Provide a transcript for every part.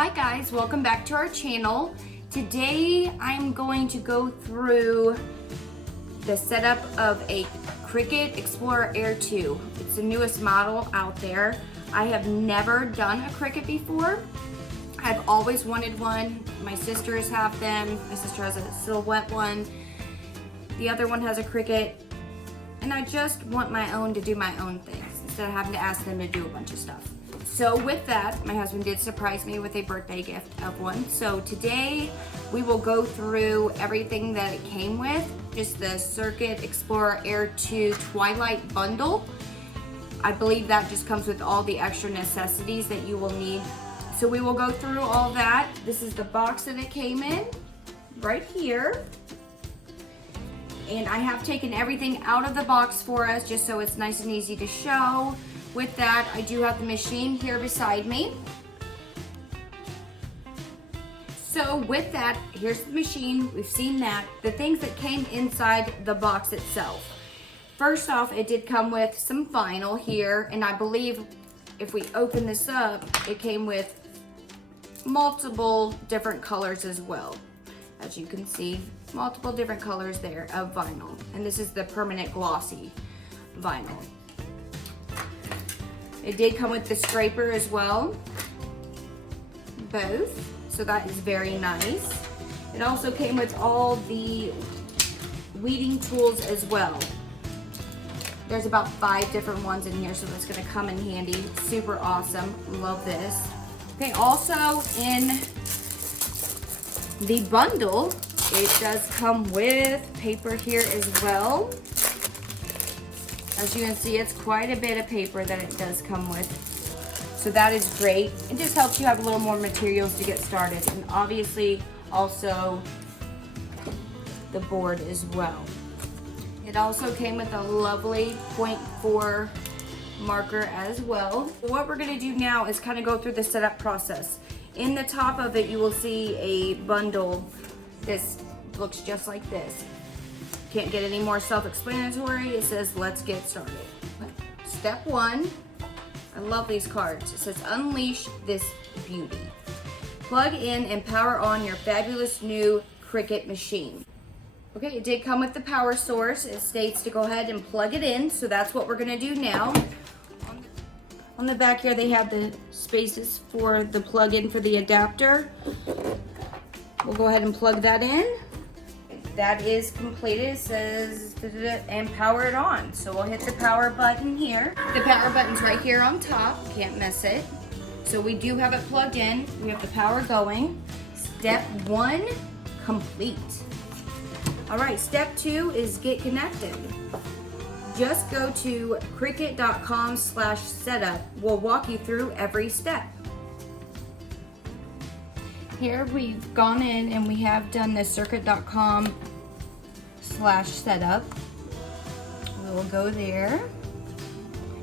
Hi guys, welcome back to our channel. Today I'm going to go through the setup of a Cricut Explorer Air 2. It's the newest model out there. I have never done a Cricut before. I've always wanted one. My sisters have them. My sister has a silhouette one. The other one has a Cricut. And I just want my own to do my own things instead of having to ask them to do a bunch of stuff. So with that, my husband did surprise me with a birthday gift of one. So today we will go through everything that it came with, just the Cricut Explorer Air 2 Twilight Bundle. I believe that just comes with all the extra necessities that you will need. So we will go through all that. This is the box that it came in, right here. And I have taken everything out of the box for us just so it's nice and easy to show. With that, I do have the machine here beside me. So with that, here's the machine. We've seen that. The things that came inside the box itself. First off, it did come with some vinyl here, and I believe if we open this up, it came with multiple different colors as well. As you can see, multiple different colors there of vinyl. And this is the permanent glossy vinyl. It did come with the scraper as well, both, so that is very nice. It also came with all the weeding tools as well. There's about 5 different ones in here, so that's gonna come in handy. Super awesome, love this. Okay, also in the bundle, it does come with paper here as well. As you can see, it's quite a bit of paper that it does come with. So that is great. It just helps you have a little more materials to get started. And obviously also the board as well. It also came with a lovely 0.4 marker as well. What we're gonna do now is kind of go through the setup process. In the top of it, you will see a bundle. This looks just like this. Can't get any more self-explanatory. It says, let's get started. Step 1, I love these cards. It says, unleash this beauty. Plug in and power on your fabulous new Cricut machine. Okay, it did come with the power source. It states to go ahead and plug it in, so that's what we're gonna do now. On the back here, they have the spaces for the plug-in for the adapter. We'll go ahead and plug that in. That is completed. It says and power it on. So we'll hit the power button here. The power button's right here on top. Can't miss it. So we do have it plugged in. We have the power going. Step 1 complete. All right, step 2 is get connected. Just go to cricut.com/setup. We'll walk you through every step. Here we've gone in and we have done the cricut.com/setup. We will go there,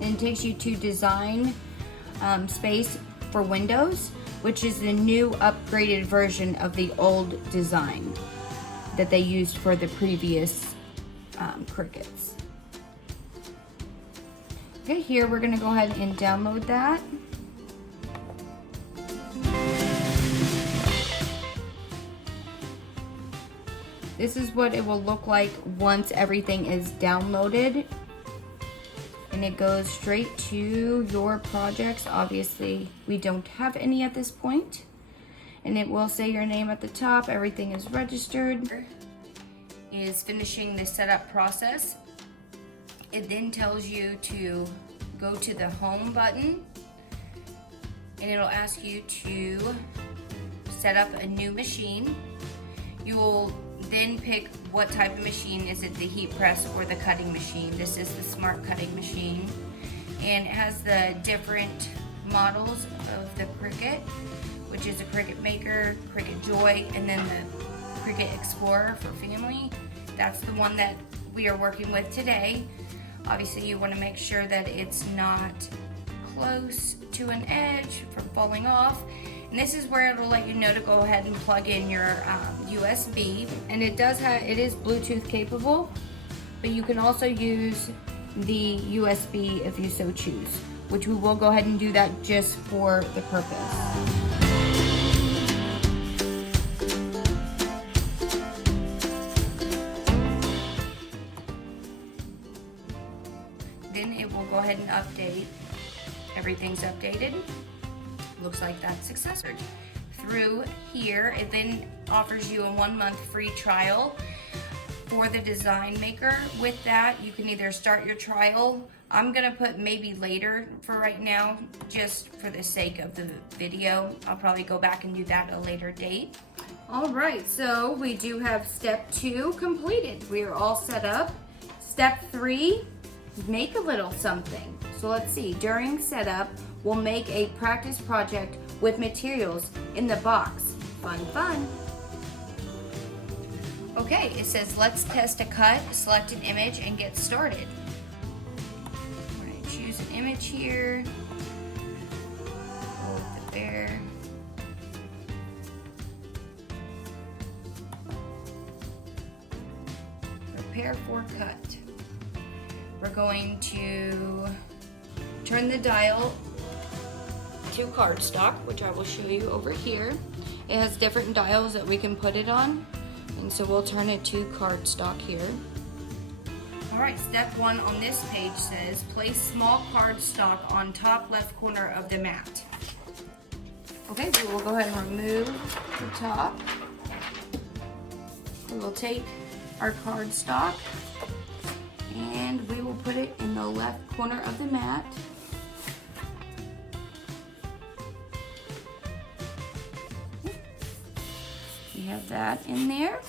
and it takes you to design space for Windows, which is the new upgraded version of the old design that they used for the previous Cricuts. Okay, here we're gonna go ahead and download that. This is what it will look like once everything is downloaded. And it goes straight to your projects. Obviously, we don't have any at this point. And it will say your name at the top. Everything is registered. Is finishing the setup process. It then tells you to go to the home button. And it'll ask you to set up a new machine. You will then pick what type of machine. Is it the heat press or the cutting machine? This is the smart cutting machine, and it has the different models of the Cricut, which is a Cricut Maker, Cricut Joy, and then the Cricut Explorer for family. That's the one that we are working with today. Obviously you want to make sure that it's not close to an edge from falling off. And this is where it'll let you know to go ahead and plug in your USB. And it is Bluetooth capable, but you can also use the USB if you so choose, which we will go ahead and do that just for the purpose. ahead and update. Everything's updated. Looks like that's successful. Through here, it then offers you a 1-month free trial for the Design Maker. With that, you can either start your trial. I'm gonna put maybe later for right now, just for the sake of the video. I'll probably go back and do that at a later date. All right, so we do have step 2 completed. We are all set up. Step 3, make a little something. So let's see, during setup, we'll make a practice project with materials in the box. Fun, fun. Okay, it says let's test a cut, select an image, and get started. We're gonna choose an image here. Go with the bear. Prepare for cut. We're going to turn the dial to cardstock, which I will show you over here. It has different dials that we can put it on, and so we'll turn it to cardstock here. All right, step 1 on this page says place small cardstock on top left corner of the mat. Okay, so we'll go ahead and remove the top. We will take our cardstock and we will put it in the left corner of the mat. We have that in there.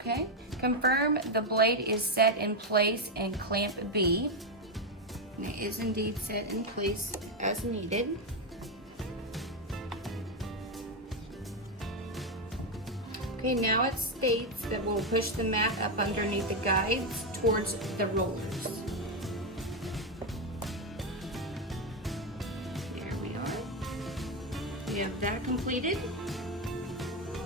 Okay, confirm the blade is set in place and clamp B. And it is indeed set in place as needed. Okay, now it states that we'll push the mat up underneath the guides towards the rollers. There we are. We have that completed.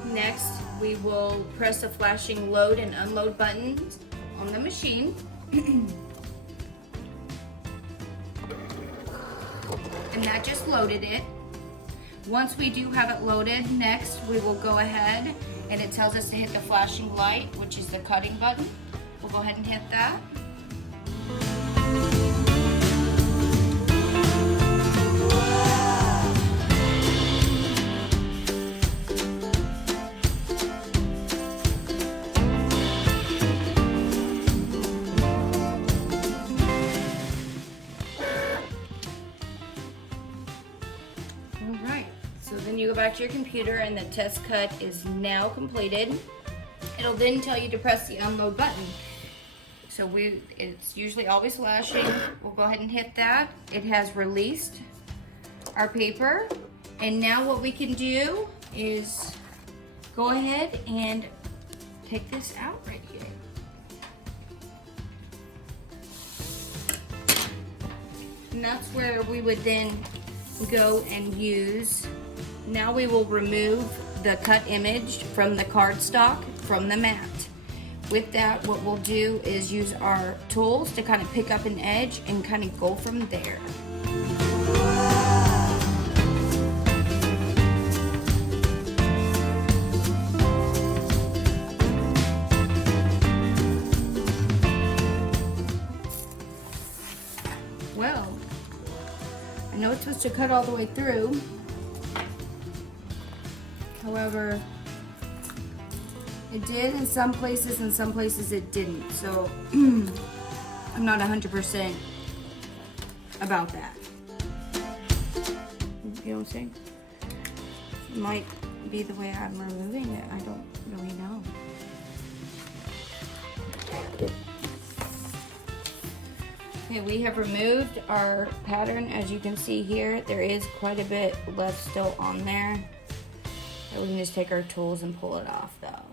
Next, we will press the flashing load and unload buttons on the machine. And that just loaded it. Once we do have it loaded, next we will go ahead and it tells us to hit the flashing light, which is the cutting button. We'll go ahead and hit that. So then you go back to your computer and the test cut is now completed. It'll then tell you to press the unload button. So it's usually always flashing. We'll go ahead and hit that. It has released our paper. And now what we can do is go ahead and take this out right here. And that's where we would then go and use. Now we will remove the cut image from the cardstock from the mat. With that, what we'll do is use our tools to kind of pick up an edge and kind of go from there. Well, I know it's supposed to cut all the way through. However, it did in some places and some places it didn't. So I'm not 100% about that. You know what I'm saying? It might be the way I'm removing it. I don't really know. Okay, we have removed our pattern. As you can see here, there is quite a bit left still on there. We can just take our tools and pull it off though.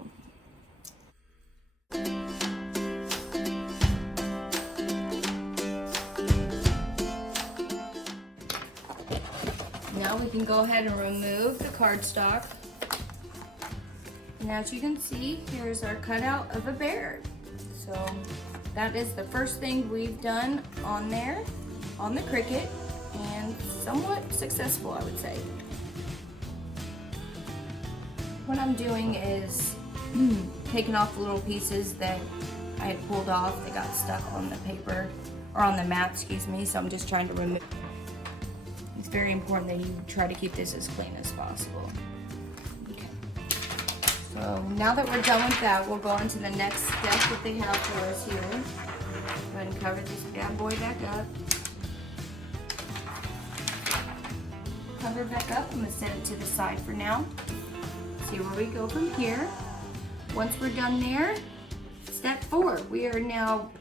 Now we can go ahead and remove the cardstock. And as you can see, here's our cutout of a bear. So that is the first thing we've done on there, on the Cricut, and somewhat successful, I would say. What I'm doing is taken off the little pieces that I had pulled off that got stuck on the paper, or on the mat, excuse me, so I'm just trying to remove. It's very important that you try to keep this as clean as possible. Okay. So now that we're done with that, we'll go on to the next step that they have for us here. Go ahead and cover this bad boy back up. Cover it back up. I'm going to set it to the side for now. See where we go from here. Once we're done there, step 4, we are now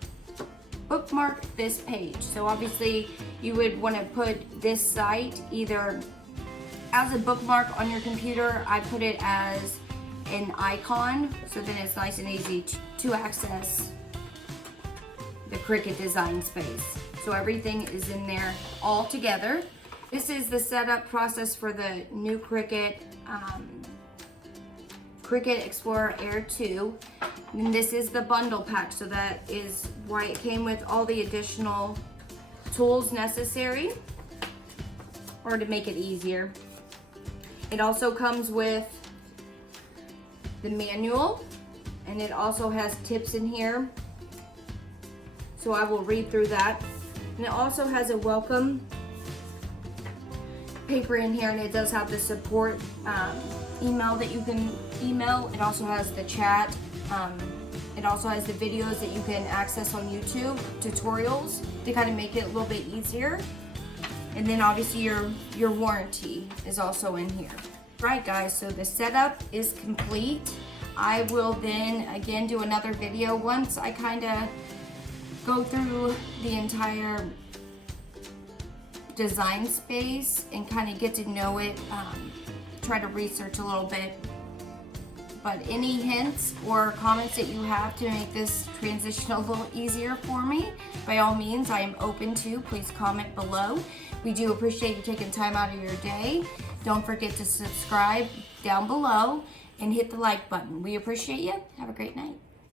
bookmark this page. So obviously you would want to put this site either as a bookmark on your computer. I put it as an icon, so then it's nice and easy to access the Cricut design space. So everything is in there all together. This is the setup process for the new Cricut Explorer Air 2. And this is the bundle pack, so that is why it came with all the additional tools necessary, or to make it easier. It also comes with the manual, and it also has tips in here, so I will read through that. And it also has a welcome paper in here, and it does have the support email that you can email. It also has the chat. It also has the videos that you can access on YouTube, tutorials to kind of make it a little bit easier. And then obviously your warranty is also in here. Right guys, so the setup is complete. I will then again do another video once I kind of go through the entire design space and kind of get to know it, try to research a little bit. But any hints or comments that you have to make this transition a little easier for me, by all means, I am open to. Please comment below. We do appreciate you taking time out of your day. Don't forget to subscribe down below and hit the like button. We appreciate you. Have a great night.